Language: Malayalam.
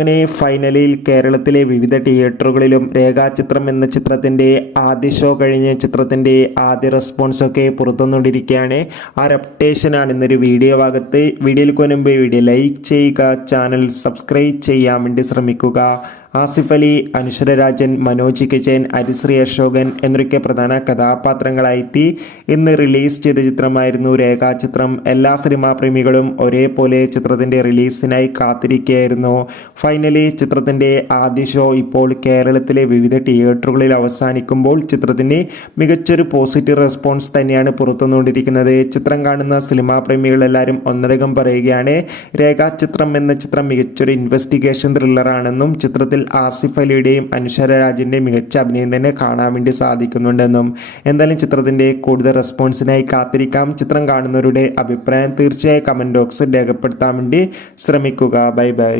അങ്ങനെ ഫൈനലിൽ കേരളത്തിലെ വിവിധ തിയേറ്ററുകളിലും രേഖാചിത്രം എന്ന ചിത്രത്തിൻ്റെ ആദ്യ ഷോ കഴിഞ്ഞ് ചിത്രത്തിൻ്റെ ആദ്യ റെസ്പോൺസൊക്കെ പുറത്തുവന്നുകൊണ്ടിരിക്കുകയാണ്. ആ ഒരു അപ്ഡേഷനാണ് ഇന്നൊരു വീഡിയോ ഭാഗത്ത്. വീഡിയോയിൽ മുൻപ് വീഡിയോ ലൈക്ക് ചെയ്യുക, ചാനൽ സബ്സ്ക്രൈബ് ചെയ്യാൻ വേണ്ടി ശ്രമിക്കുക. ആസിഫ് അലി, അനശ്വര രാജൻ, മനോജ് കിജൻ, ഹരിശ്രീ അശോകൻ എന്നൊക്കെ പ്രധാന കഥാപാത്രങ്ങളായി ഇന്ന് റിലീസ് ചെയ്ത ചിത്രമായിരുന്നു രേഖാചിത്രം. എല്ലാ സിനിമാ പ്രേമികളും ഒരേപോലെ ചിത്രത്തിൻ്റെ റിലീസിനായി കാത്തിരിക്കുകയായിരുന്നു. ഫൈനലി ചിത്രത്തിൻ്റെ ആദ്യ ഷോ ഇപ്പോൾ കേരളത്തിലെ വിവിധ തിയേറ്ററുകളിൽ അവസാനിക്കുമ്പോൾ ചിത്രത്തിന് മികച്ചൊരു പോസിറ്റീവ് റെസ്പോൺസ് തന്നെയാണ് പുറത്തുവന്നുകൊണ്ടിരിക്കുന്നത്. ചിത്രം കാണുന്ന സിനിമാ പ്രേമികളെല്ലാവരും ഒന്നടങ്കം പറയുകയാണ്, രേഖാചിത്രം എന്ന ചിത്രം മികച്ചൊരു ഇൻവെസ്റ്റിഗേഷൻ ത്രില്ലറാണെന്നും ചിത്രത്തിൽ ആസിഫ് അലിയുടെയും അനശ്വര രാജൻ്റെയും മികച്ച അഭിനയം തന്നെ കാണാൻ വേണ്ടി സാധിക്കുന്നുണ്ടെന്നും. എന്തായാലും ചിത്രത്തിൻ്റെ കൂടുതൽ റെസ്പോൺസിനായി കാത്തിരിക്കാം. ചിത്രം കാണുന്നവരുടെ അഭിപ്രായം തീർച്ചയായും കമൻറ്റ് ബോക്സിൽ രേഖപ്പെടുത്താൻ വേണ്ടി ശ്രമിക്കുക. Bye bye.